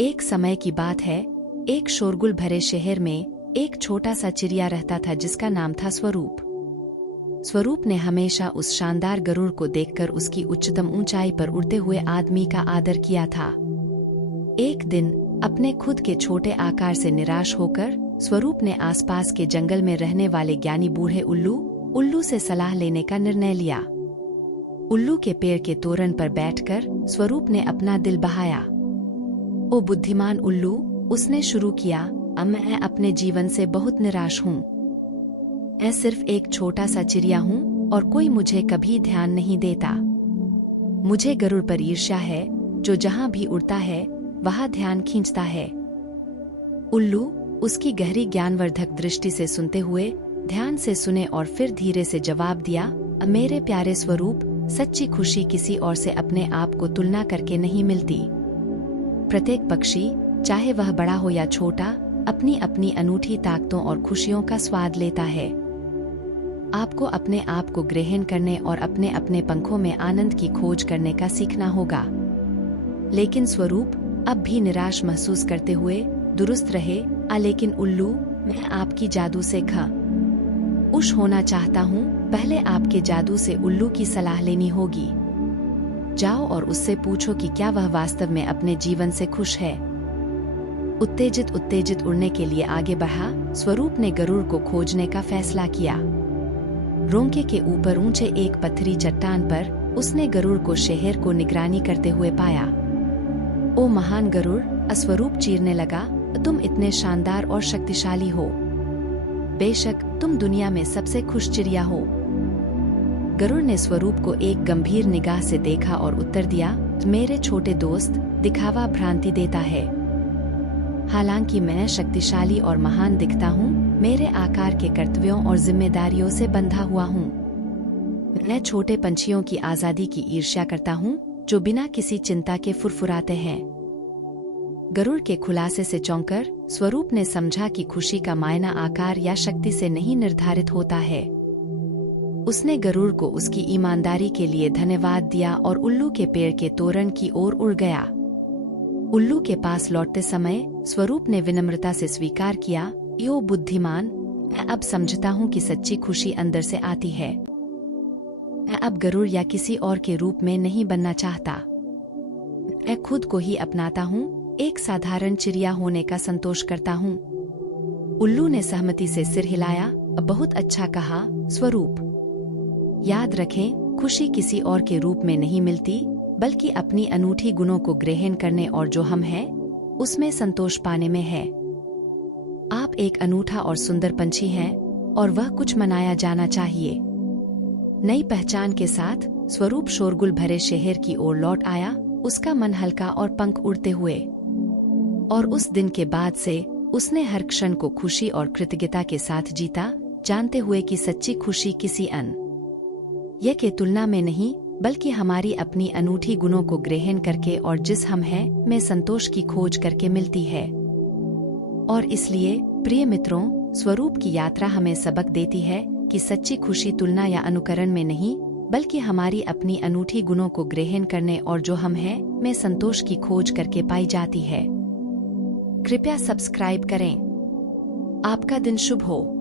एक समय की बात है, एक शोरगुल भरे शहर में एक छोटा सा चिड़िया रहता था जिसका नाम था स्वरूप। स्वरूप ने हमेशा उस शानदार गरुड़ को देखकर उसकी उच्चतम ऊंचाई पर उड़ते हुए आदमी का आदर किया था। एक दिन अपने खुद के छोटे आकार से निराश होकर स्वरूप ने आसपास के जंगल में रहने वाले ज्ञानी बूढ़े उल्लू से सलाह लेने का निर्णय लिया। उल्लू के पेड़ के तोरण पर बैठकर स्वरूप ने अपना दिल बहाया। ओ बुद्धिमान उल्लू, उसने शुरू किया, अब मैं अपने जीवन से बहुत निराश हूँ। मैं सिर्फ एक छोटा सा चिड़िया हूँ और कोई मुझे कभी ध्यान नहीं देता। मुझे गरुड़ पर ईर्ष्या है, जो जहाँ भी उड़ता है वहाँ ध्यान खींचता है। उल्लू उसकी गहरी ज्ञानवर्धक दृष्टि से सुनते हुए ध्यान से सुने और फिर धीरे से जवाब दिया, मेरे प्यारे स्वरूप, सच्ची खुशी किसी और से अपने आप को तुलना करके नहीं मिलती। प्रत्येक पक्षी, चाहे वह बड़ा हो या छोटा, अपनी अपनी अनूठी ताकतों और खुशियों का स्वाद लेता है। आपको अपने आप को ग्रहण करने और अपने अपने पंखों में आनंद की खोज करने का सीखना होगा। लेकिन स्वरूप अब भी निराश महसूस करते हुए दुरुस्त रहे, लेकिन उल्लू, मैं आपकी जादू से खुश होना चाहता हूँ। पहले आपके जादू से उल्लू की सलाह लेनी होगी। जाओ और उससे पूछो कि क्या वह वास्तव में अपने जीवन से खुश है। उत्तेजित उड़ने के लिए आगे बढ़ा स्वरूप ने गरुड़ को खोजने का फैसला किया। रोंके के ऊपर ऊंचे एक पत्थरी चट्टान पर उसने गरुड़ को शहर को निगरानी करते हुए पाया। ओ महान गरुड़, स्वरूप चीरने लगा, तुम इतने शानदार और शक्तिशाली हो। बेशक तुम दुनिया में सबसे खुश चिड़िया हो। गरुड़ ने स्वरूप को एक गंभीर निगाह से देखा और उत्तर दिया, मेरे छोटे दोस्त, दिखावा भ्रांति देता है। हालांकि मैं शक्तिशाली और महान दिखता हूँ, मेरे आकार के कर्तव्यों और जिम्मेदारियों से बंधा हुआ हूँ। मैं छोटे पंछियों की आजादी की ईर्ष्या करता हूँ, जो बिना किसी चिंता के फुरफुराते हैं। गरुड़ के खुलासे से चौंकर स्वरूप ने समझा कि खुशी का मायना आकार या शक्ति से नहीं निर्धारित होता है। उसने गरुड़ को उसकी ईमानदारी के लिए धन्यवाद दिया और उल्लू के पेड़ के तोरण की ओर उड़ गया। उल्लू के पास लौटते समय स्वरूप ने विनम्रता से स्वीकार किया, यो बुद्धिमान, मैं अब समझता हूँ कि सच्ची खुशी अंदर से आती है। मैं अब गरुड़ या किसी और के रूप में नहीं बनना चाहता। मैं खुद को ही अपनाता हूँ, एक साधारण चिड़िया होने का संतोष करता हूँ। उल्लू ने सहमति से सिर हिलाया, बहुत अच्छा कहा स्वरूप। याद रखें, खुशी किसी और के रूप में नहीं मिलती, बल्कि अपनी अनूठी गुणों को ग्रहण करने और जो हम हैं, उसमें संतोष पाने में है। आप एक अनूठा और सुंदर पंछी हैं और वह कुछ मनाया जाना चाहिए। नई पहचान के साथ स्वरूप शोरगुल भरे शहर की ओर लौट आया, उसका मन हल्का और पंख उड़ते हुए। और उस दिन के बाद से उसने हर क्षण को खुशी और कृतज्ञता के साथ जीता, जानते हुए कि सच्ची खुशी किसी अन्य के तुलना में नहीं, बल्कि हमारी अपनी अनूठी गुणों को ग्रहण करके और जिस हम हैं में संतोष की खोज करके मिलती है। और इसलिए प्रिय मित्रों, स्वरूप की यात्रा हमें सबक देती है कि सच्ची खुशी तुलना या अनुकरण में नहीं, बल्कि हमारी अपनी अनूठी गुणों को ग्रहण करने और जो हम हैं में संतोष की खोज करके पाई जाती है। कृपया सब्सक्राइब करें। आपका दिन शुभ हो।